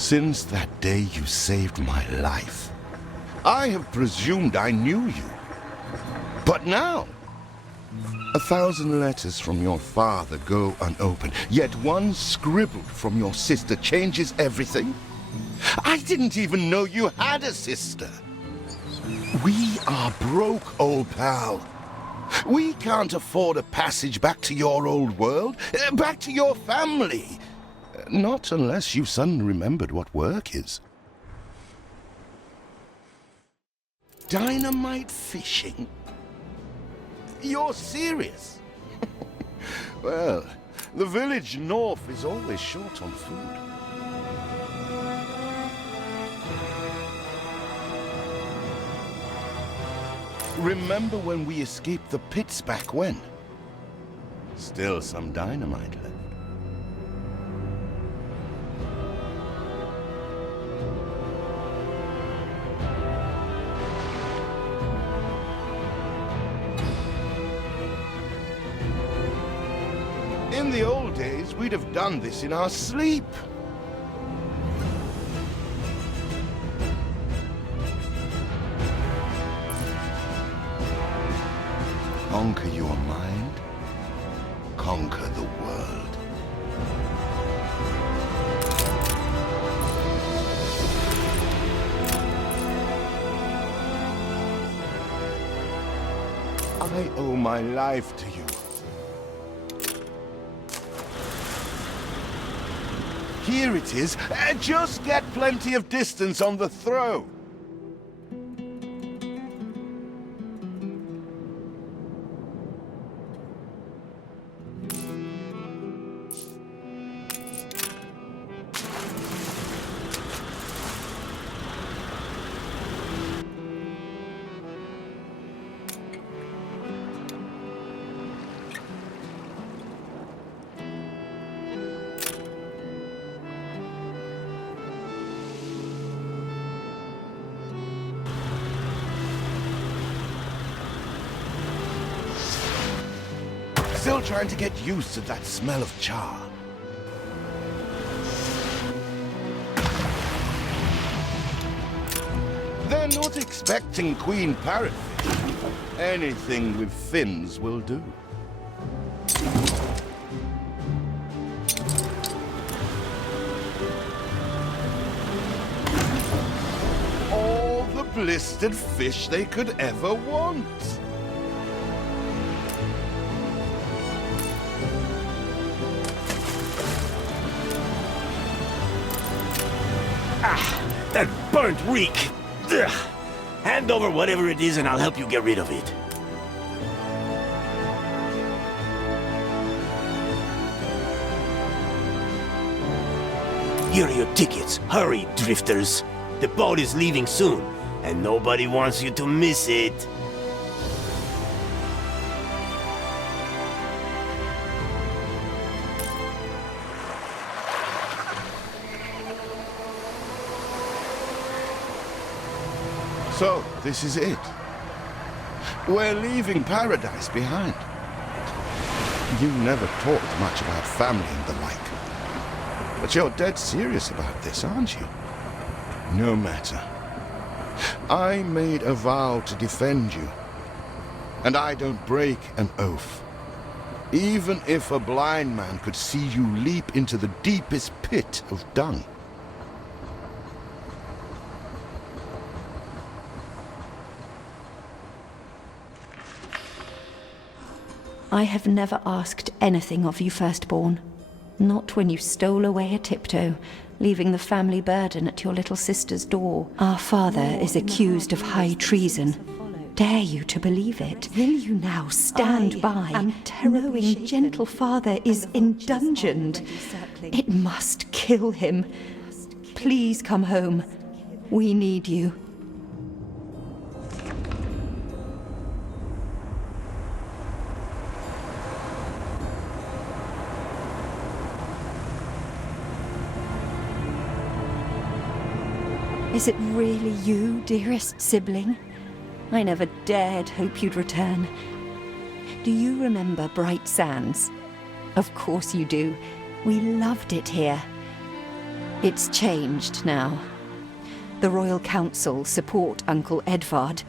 Since that day you saved my life, I have presumed I knew you. But now, 1,000 letters from your father go unopened, yet one scribbled from your sister changes everything? I didn't even know you had a sister. We are broke, old pal. We can't afford a passage back to your old world, back to your family. Not unless you've suddenly remembered what work is. Dynamite fishing? You're serious? Well, the village north is always short on food. Remember when we escaped the pits back when? Still some dynamite left. In the old days, we'd have done this in our sleep. Conquer your mind, conquer the world. I owe my life to you. Here it is. Just get plenty of distance on the throw. Still trying to get used to that smell of char. They're not expecting queen parrotfish. Anything with fins will do. All the blistered fish they could ever want. That burnt reek! Ugh. Hand over whatever it is and I'll help you get rid of it. Here are your tickets. Hurry, drifters. The boat is leaving soon, and nobody wants you to miss it. So, this is it. We're leaving paradise behind. You never talked much about family and the like. But you're dead serious about this, aren't you? No matter. I made a vow to defend you. And I don't break an oath. Even if a blind man could see you leap into the deepest pit of dung. I have never asked anything of you, firstborn. Not when you stole away a tiptoe, leaving the family burden at your little sister's door. Our father is accused of high treason. Dare you to believe it? Will you now stand by, knowing gentle father is indungeoned? It must kill him. Please come home. We need you. Is it really you, dearest sibling? I never dared hope you'd return. Do you remember Bright Sands? Of course you do. We loved it here. It's changed now. The Royal Council support Uncle Edvard.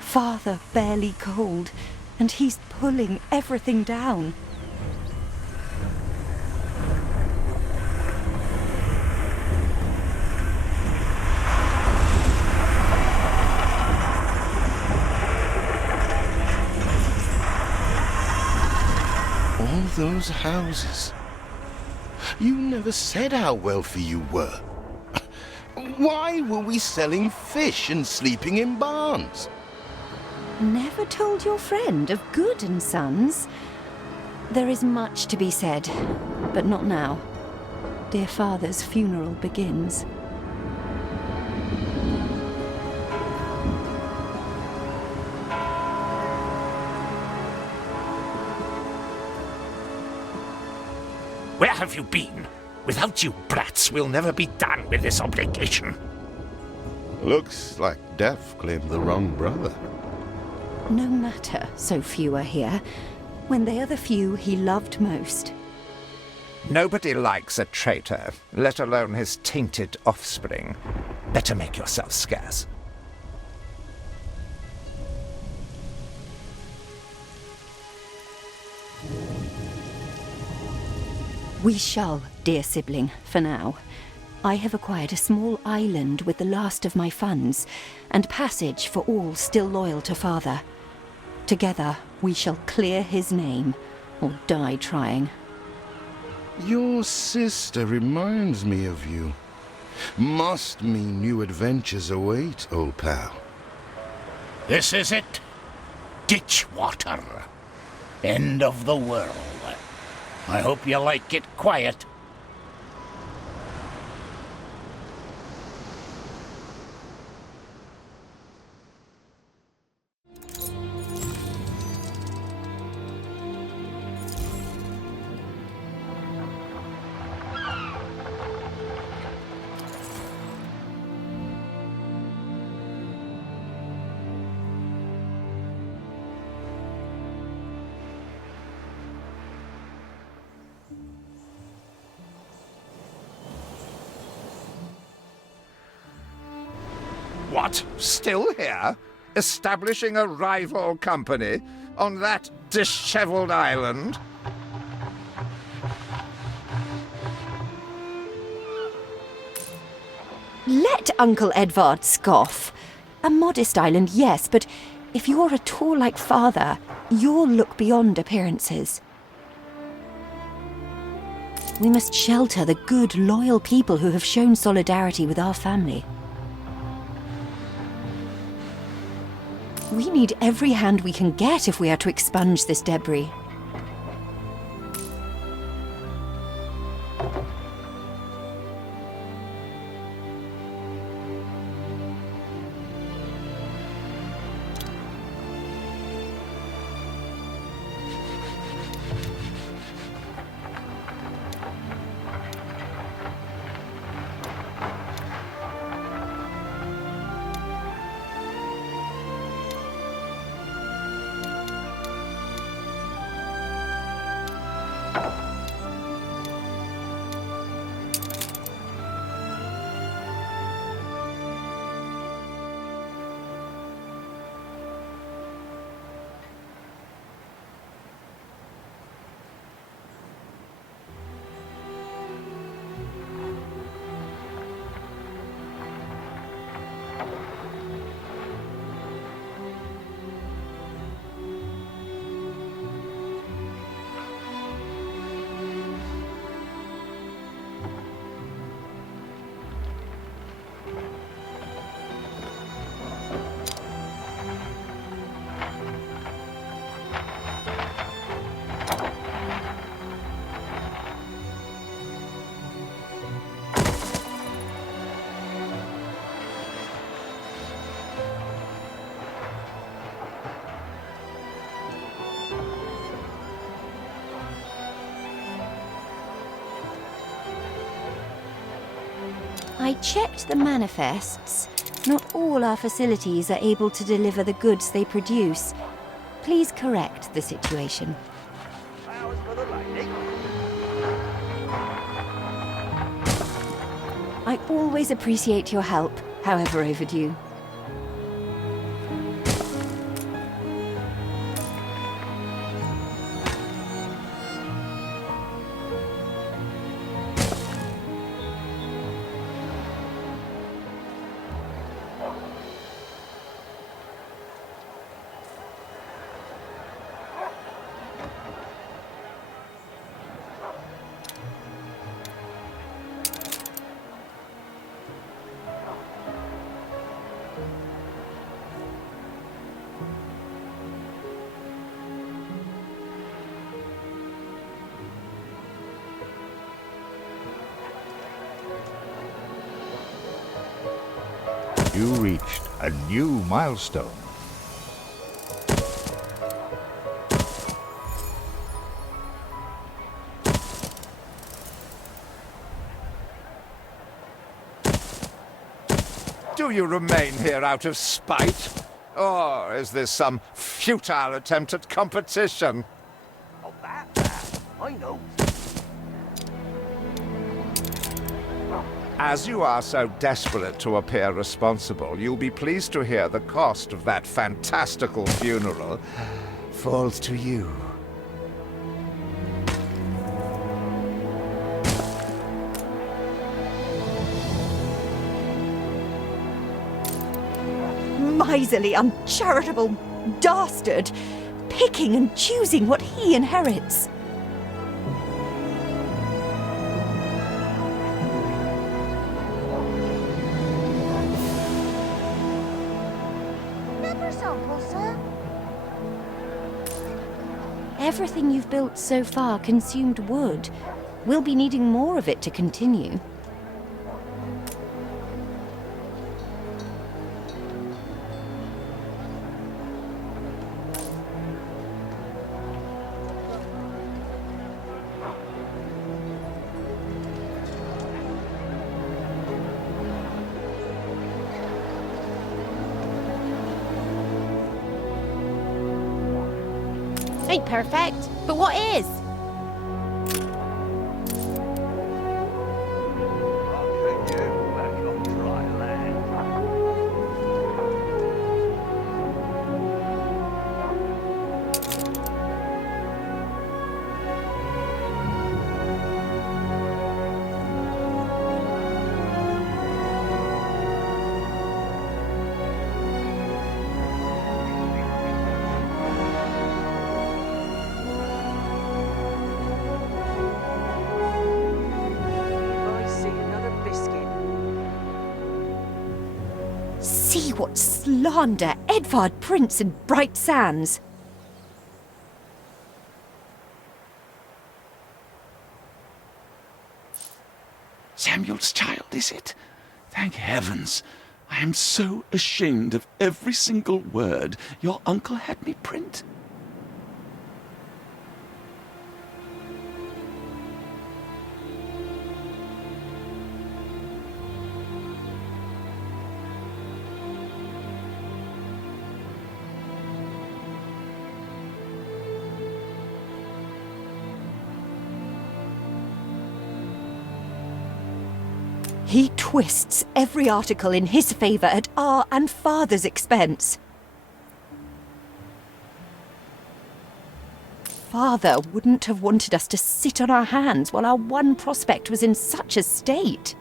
Father barely cold, and he's pulling everything down. All those houses. You never said how wealthy you were. Why were we selling fish and sleeping in barns? Never told your friend of Good and Sons? There is much to be said, but not now. Dear father's funeral begins. Where have you been? Without you brats, we'll never be done with this obligation. Looks like Death claimed the wrong brother. No matter so few are here, when they are the few he loved most. Nobody likes a traitor, let alone his tainted offspring. Better make yourself scarce. We shall, dear sibling, for now. I have acquired a small island with the last of my funds, and passage for all still loyal to father. Together, we shall clear his name, or die trying. Your sister reminds me of you. Must mean new adventures await, old pal. This is it. Ditch water. End of the world. I hope you like it quiet. What? Still here? Establishing a rival company on that disheveled island? Let Uncle Edvard scoff. A modest island, yes, but if you're at all like father, you'll look beyond appearances. We must shelter the good, loyal people who have shown solidarity with our family. We need every hand we can get if we are to expunge this debris. I checked the manifests. Not all our facilities are able to deliver the goods they produce. Please correct the situation. I always appreciate your help, however overdue. You reached a new milestone. Do you remain here out of spite? Or is this some futile attempt at competition? Oh, that. I know. As you are so desperate to appear responsible, you'll be pleased to hear the cost of that fantastical funeral falls to you. Miserly, uncharitable dastard, picking and choosing what he inherits. Everything you've built so far consumed wood. We'll be needing more of it to continue. Ain't perfect, but what is? See what slander Edvard prints in bright sands. Samuel's child, is it? Thank heavens. I am so ashamed of every single word your uncle had me print. He twists every article in his favour at our and Father's expense. Father wouldn't have wanted us to sit on our hands while our one prospect was in such a state.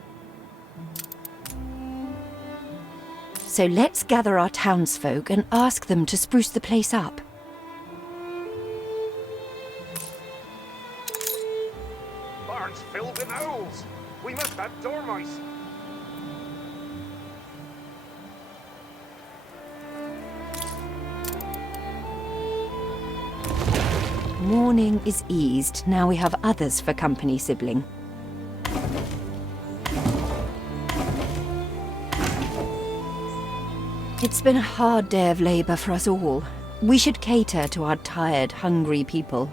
So let's gather our townsfolk and ask them to spruce the place up. Barns filled with owls! We must have dormice! Mourning is eased, now we have others for company, sibling. It's been a hard day of labour for us all. We should cater to our tired, hungry people.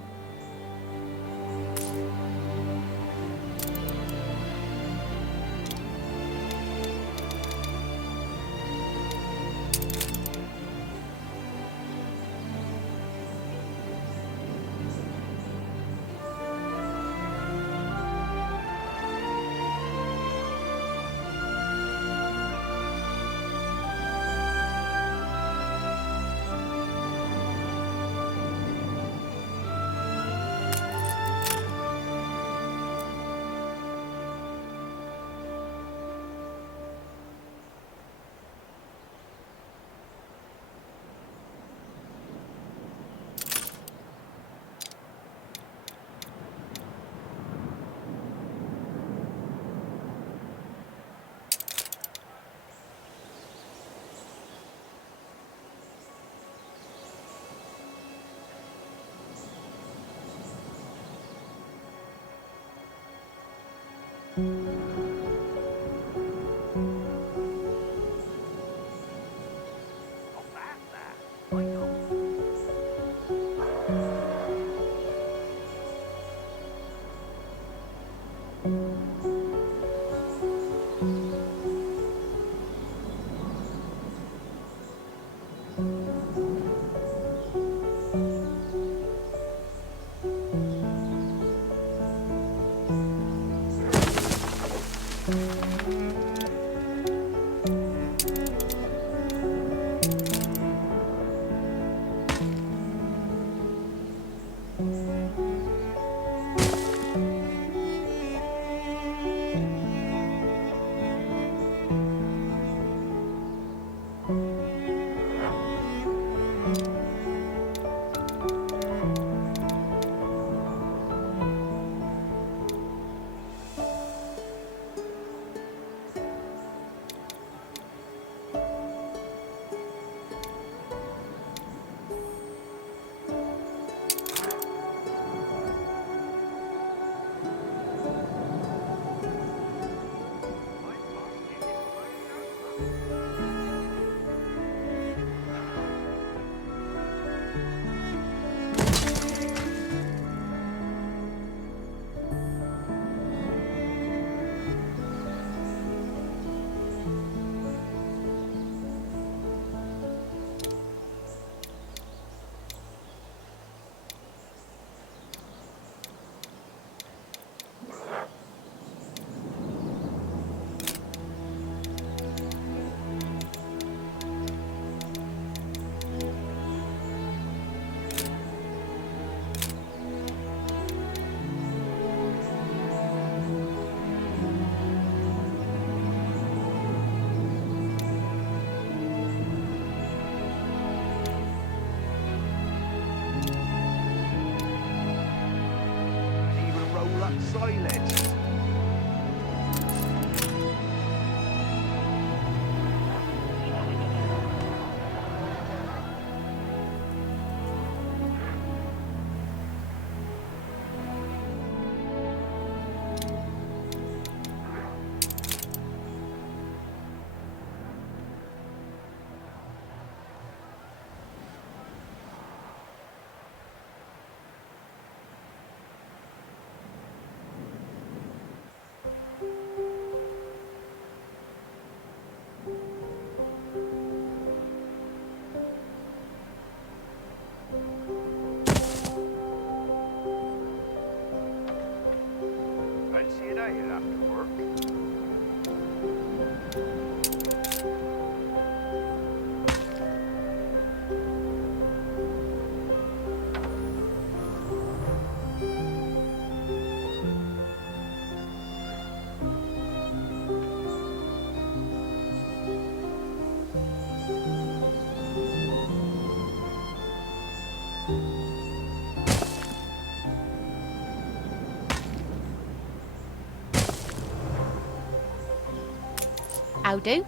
I'll do.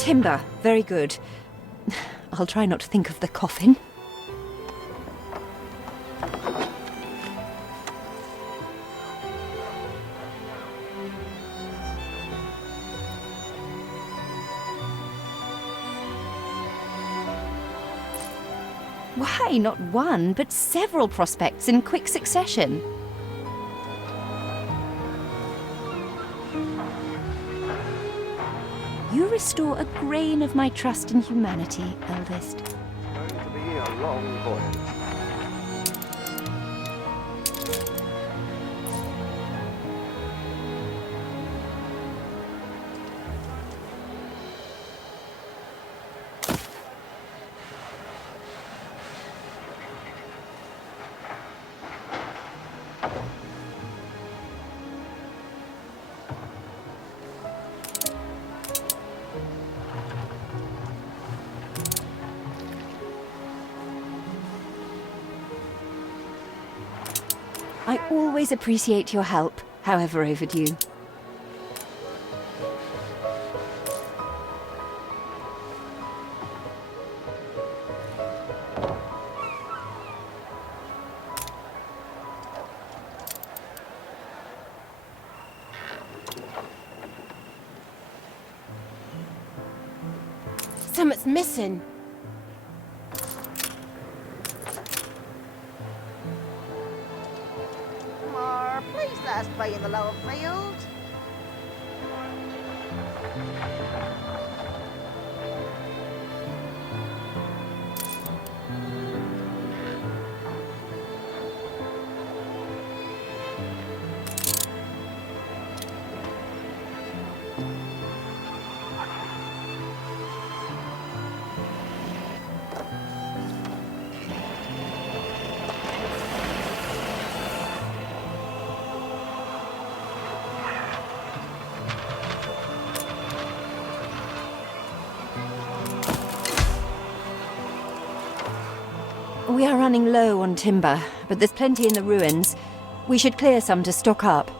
Timber. Very good. I'll try not to think of the coffin. Why not one, but several prospects in quick succession? You restore a grain of my trust in humanity, eldest. It's going to be a long voyage. I always appreciate your help, however overdue. Something's missing. Please let us play in the lower field. We are running low on timber, but there's plenty in the ruins. We should clear some to stock up.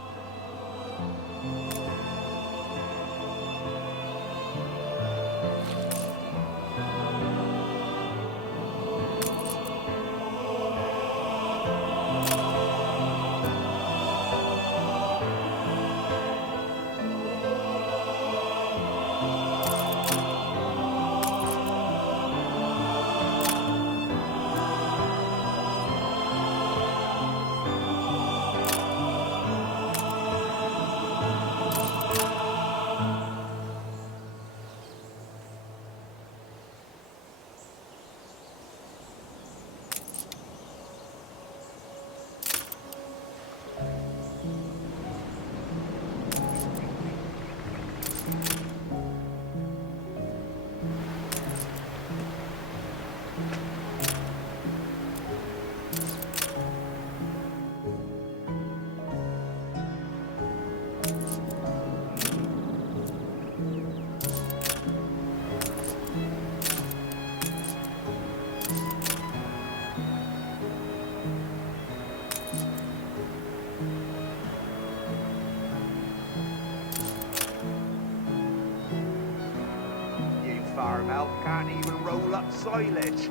Farm help can't even roll up silage.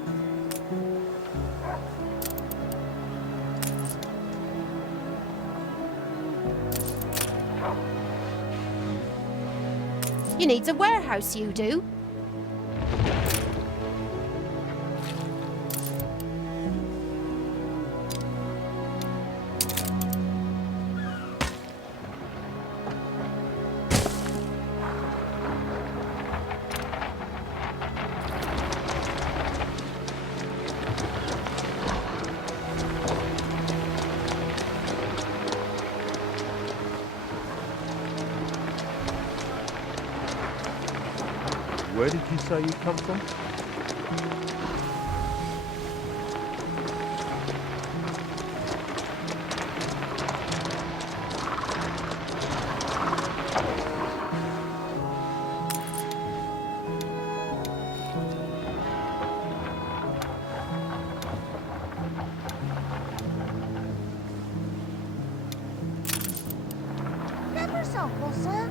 You need a warehouse, you do. Where did you say you come from? Never so, sir.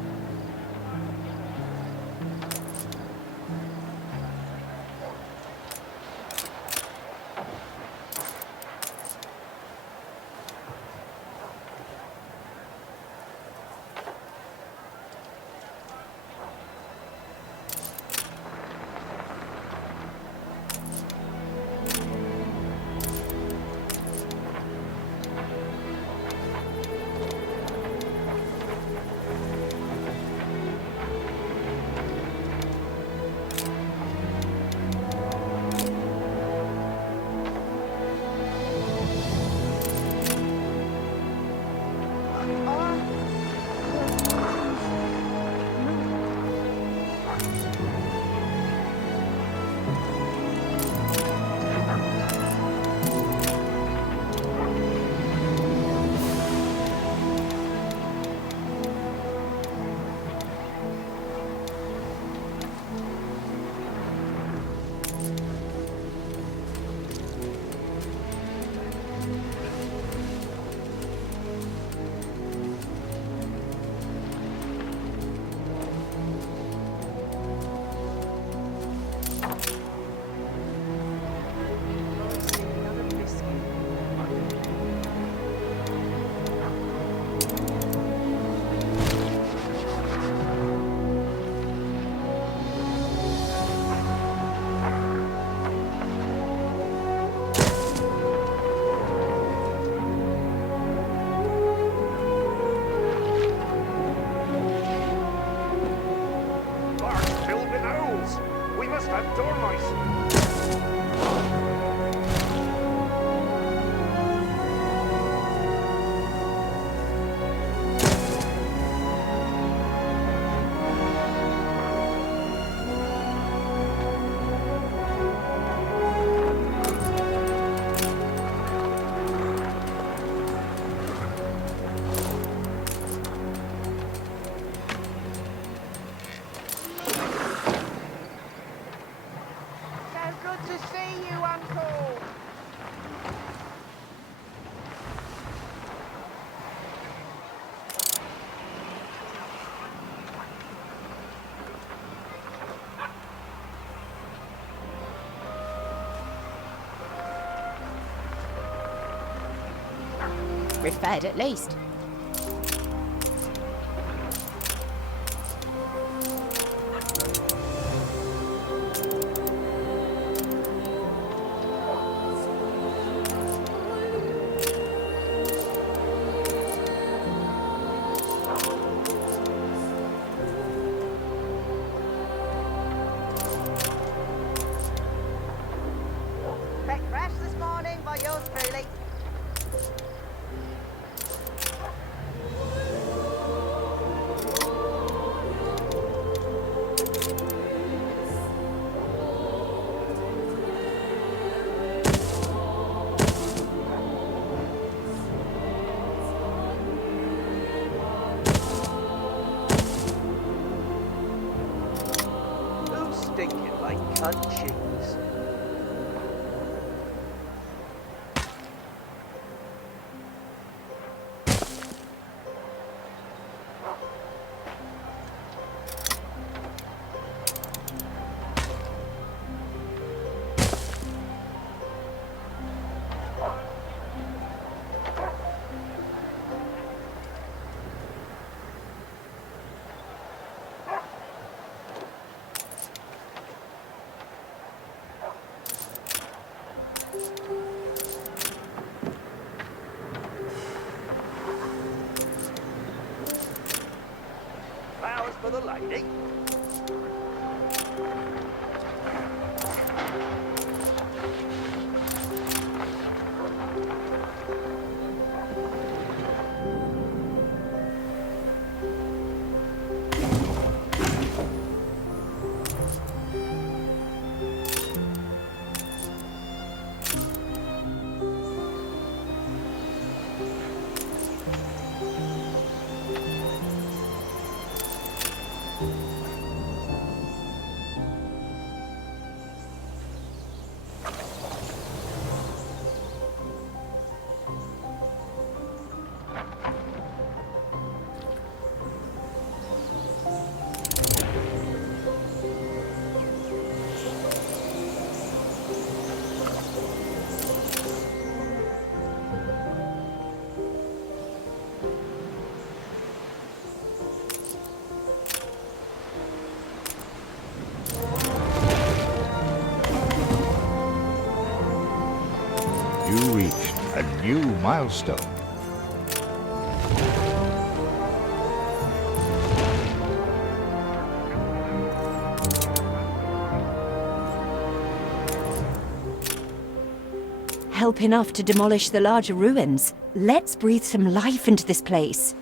Repaired at least. Picked fresh this morning by yours truly. Who's stinking like cunt cheese? Flowers for the lady. You reached a new milestone. Help enough to demolish the larger ruins. Let's breathe some life into this place.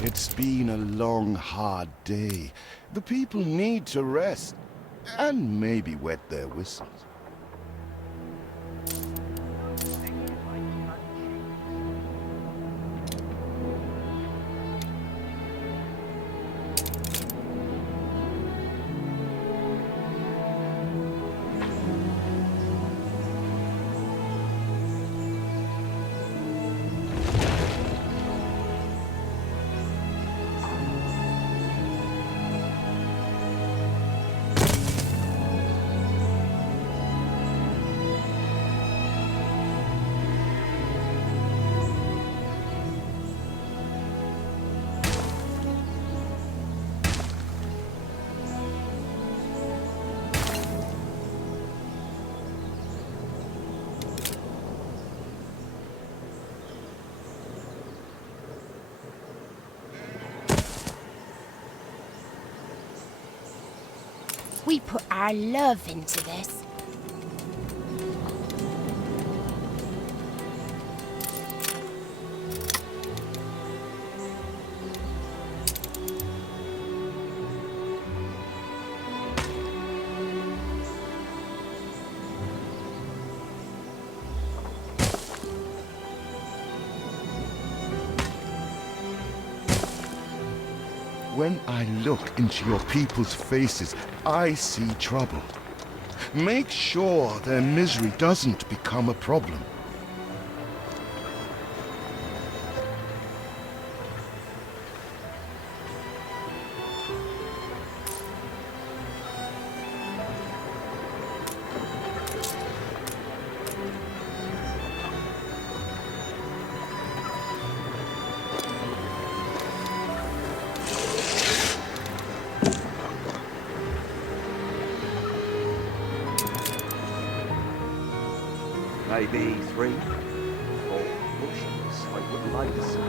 It's been a long, hard day. The people need to rest and maybe wet their whistles. We put our love into this. When I look into your people's faces, I see trouble. Make sure their misery doesn't become a problem. Maybe 3, 4 bushels, I wouldn't like to say.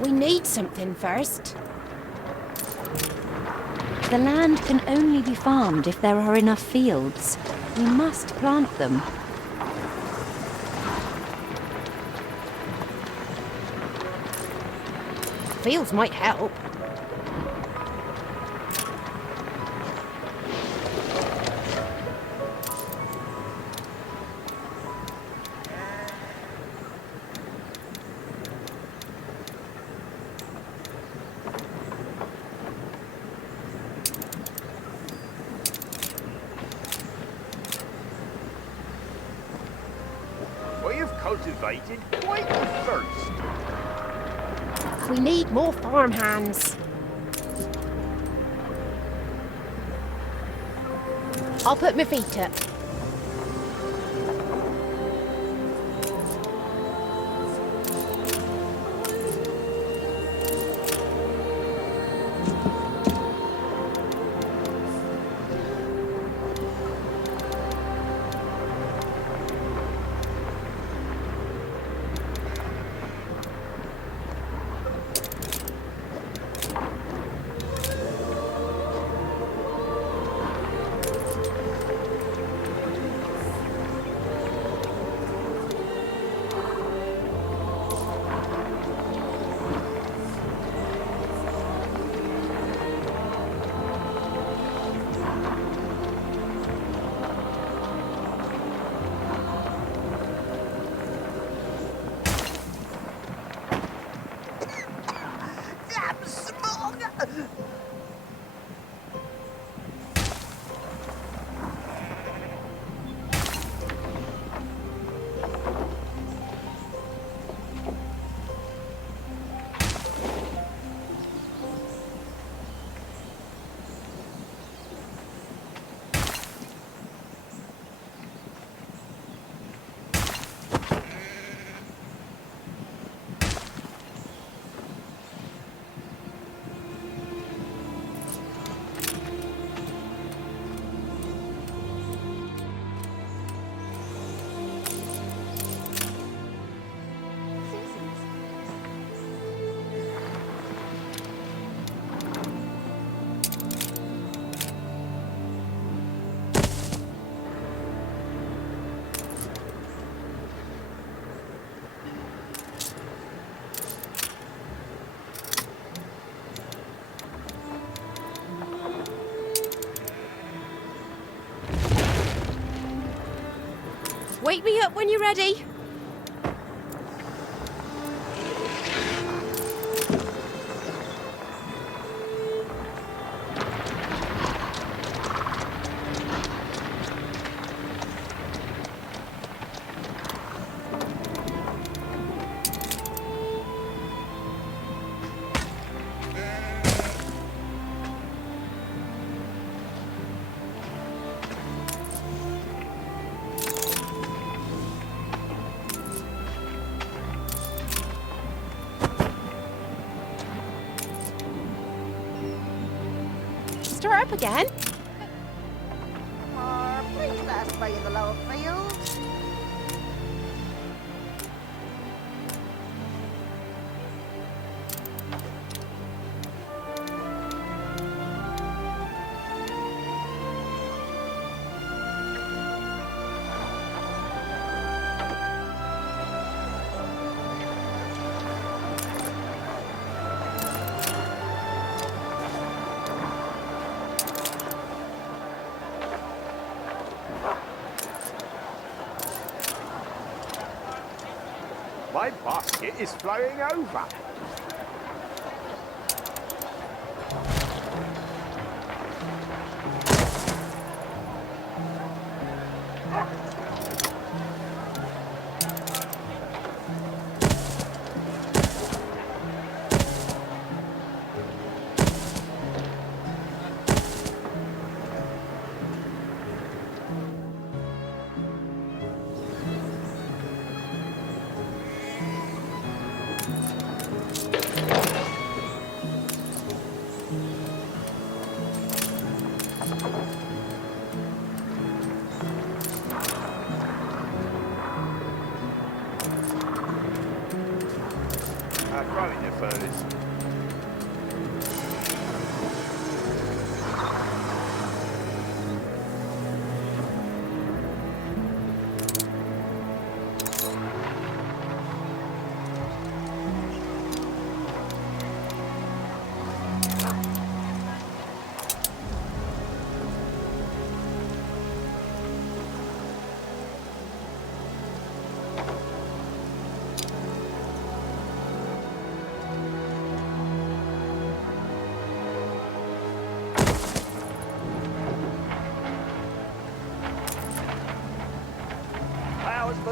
We need something first. The land can only be farmed if there are enough fields. We must plant them. Fields might help. We have cultivated quite the thirst. We need more farm hands. I'll put my feet up. Wake me up when you're ready. Stir up again. Please let us be in the lower fields. My basket is flowing over.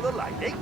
for the lady?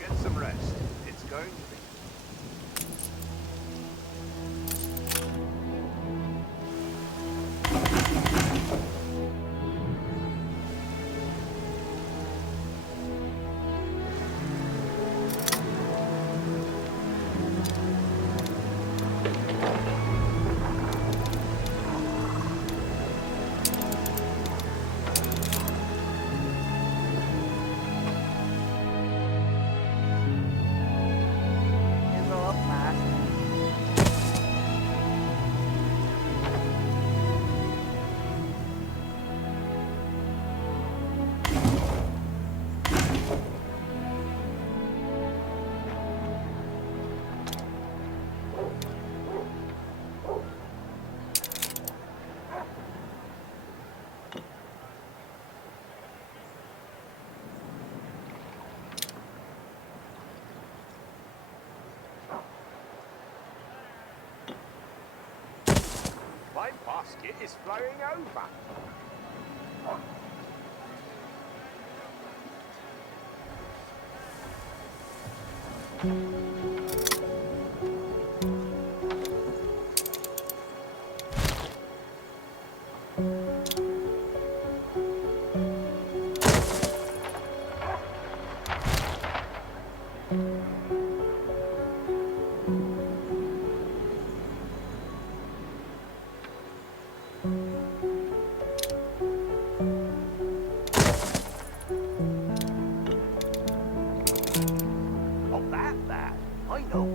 Get some rest. It's going to be. Here's all up fast. My basket is flowing over. Not that bad. I know.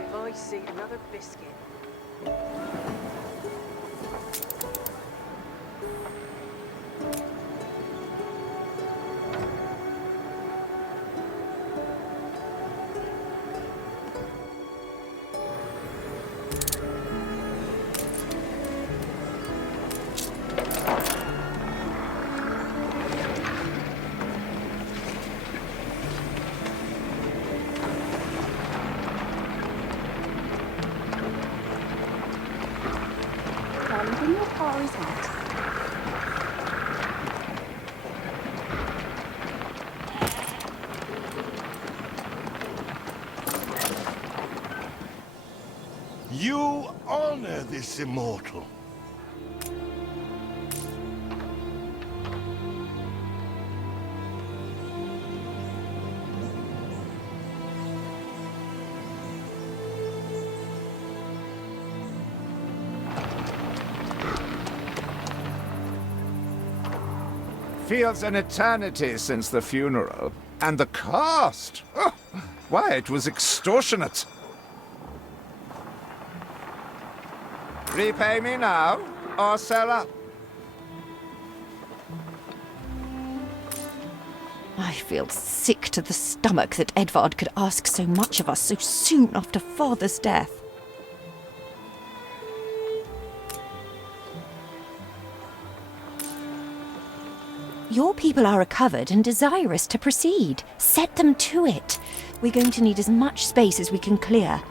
If I see another biscuit. Darling, bring your paws out. You honor this immortal. Feels an eternity since the funeral. And the cost! Oh, why, it was extortionate. Repay me now, or sell up. I feel sick to the stomach that Edvard could ask so much of us so soon after father's death. Your people are recovered and desirous to proceed. Set them to it. We're going to need as much space as we can clear.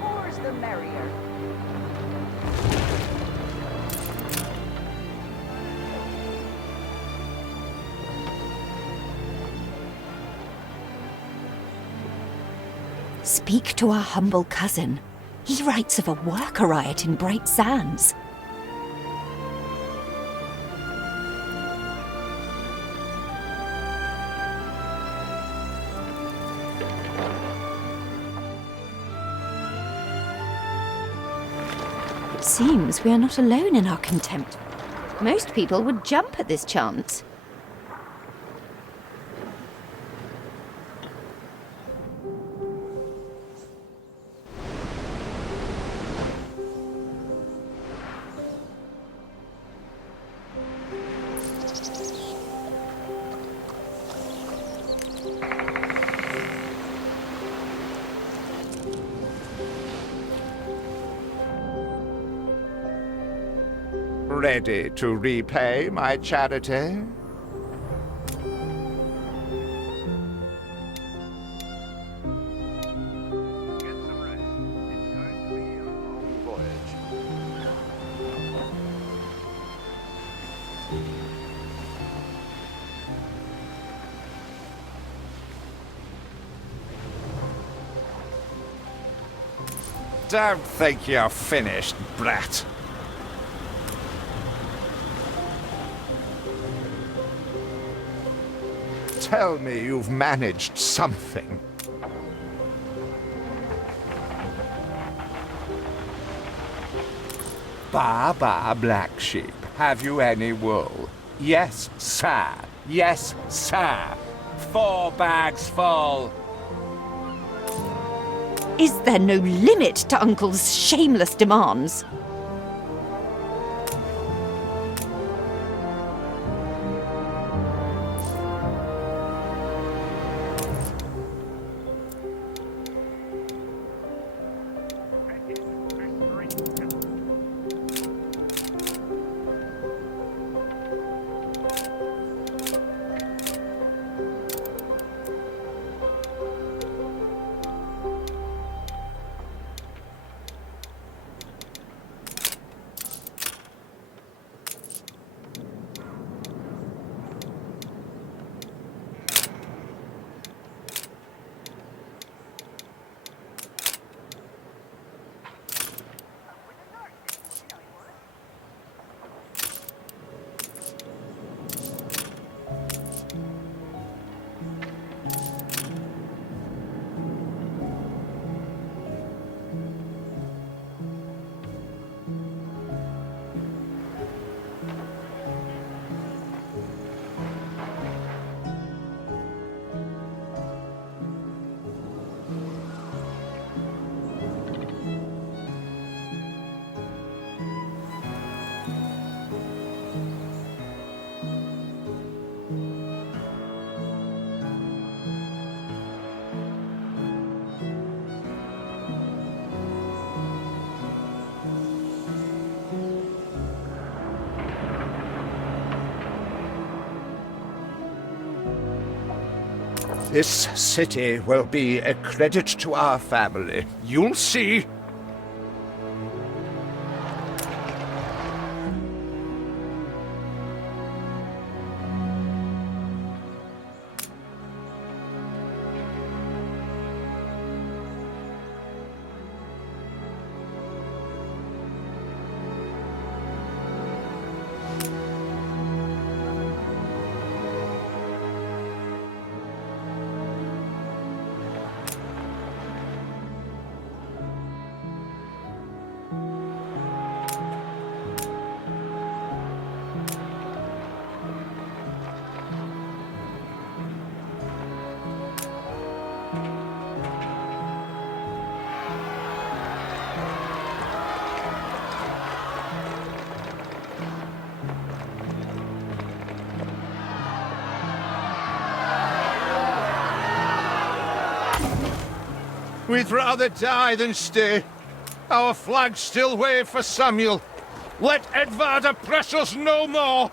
More's the merrier. Speak to our humble cousin. He writes of a worker riot in Bright Sands. It seems we are not alone in our contempt. Most people would jump at this chance. Ready to repay my charity? Get some rest. It's going to be a long voyage. Don't think you're finished, brat. Tell me you've managed something. Ba, black sheep, have you any wool? Yes, sir. Yes, sir. 4 bags full. Is there no limit to Uncle's shameless demands? This city will be a credit to our family. You'll see. We'd rather die than stay. Our flags still wave for Samuel. Let Edvard oppress us no more!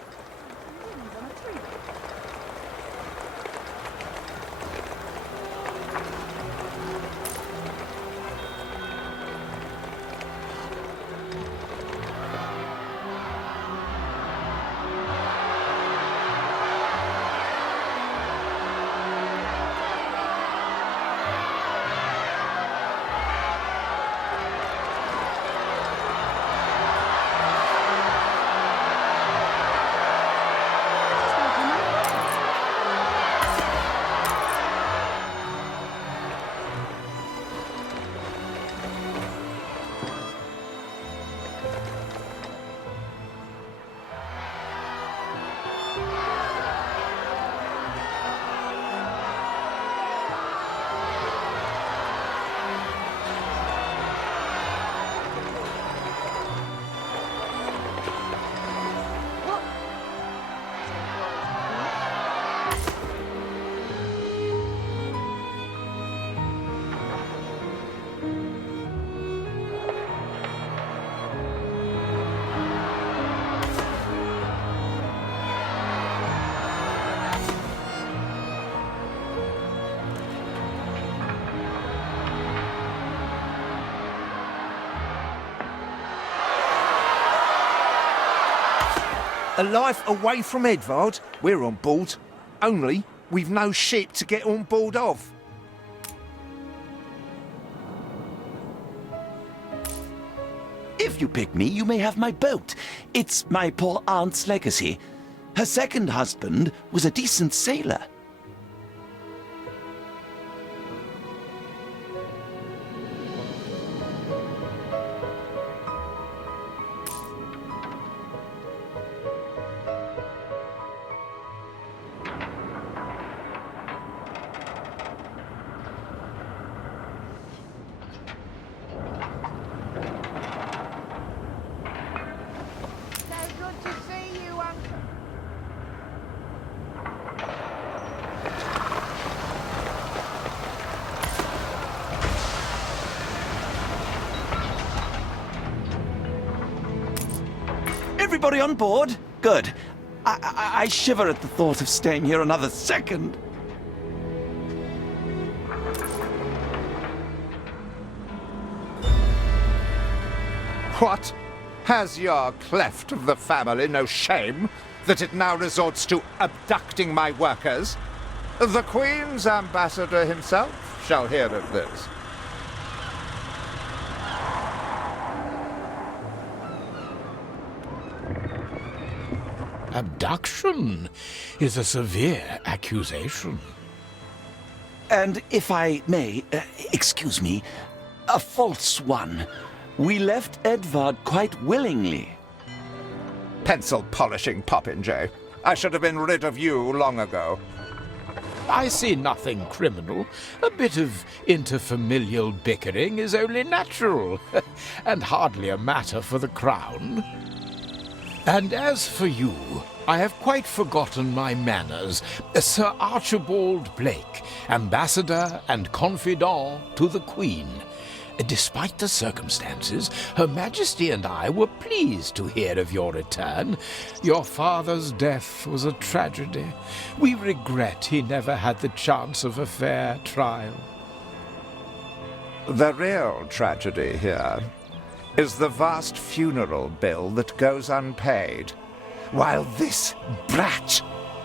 A life away from Edvard? We're on board. Only we've no ship to get on board of. If you pick me, you may have my boat. It's my poor aunt's legacy. Her second husband was a decent sailor. Everybody on board? Good. I shiver at the thought of staying here another second. What? Has your cleft of the family no shame that it now resorts to abducting my workers? The Queen's ambassador himself shall hear of this. Abduction is a severe accusation. And if I may, excuse me, a false one. We left Edvard quite willingly. Pencil polishing popinjay. I should have been rid of you long ago. I see nothing criminal. A bit of interfamilial bickering is only natural, and hardly a matter for the crown. And as for you, I have quite forgotten my manners. Sir Archibald Blake, ambassador and confidant to the Queen. Despite the circumstances, Her Majesty and I were pleased to hear of your return. Your father's death was a tragedy. We regret he never had the chance of a fair trial. The real tragedy here is the vast funeral bill that goes unpaid, while this brat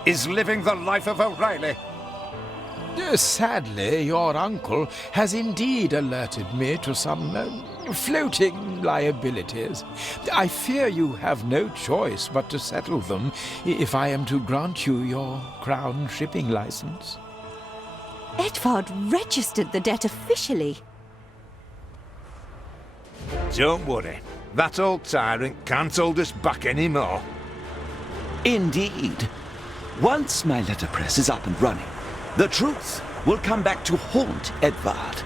is living the life of O'Reilly. Sadly, your uncle has indeed alerted me to some floating liabilities. I fear you have no choice but to settle them if I am to grant you your crown shipping license. Edvard registered the debt officially. Don't worry. That old tyrant can't hold us back anymore. Indeed. Once my letterpress is up and running, the truth will come back to haunt Edvard.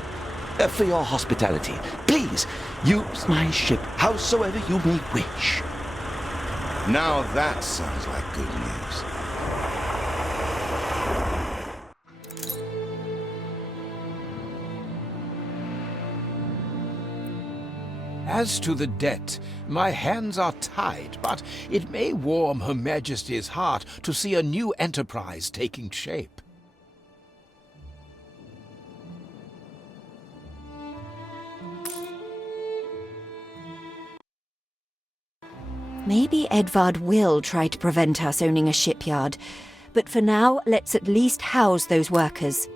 For your hospitality, please use my ship howsoever you may wish. Now that sounds like good news. As to the debt, my hands are tied, but it may warm Her Majesty's heart to see a new enterprise taking shape. Maybe Edvard will try to prevent us owning a shipyard, but for now, let's at least house those workers.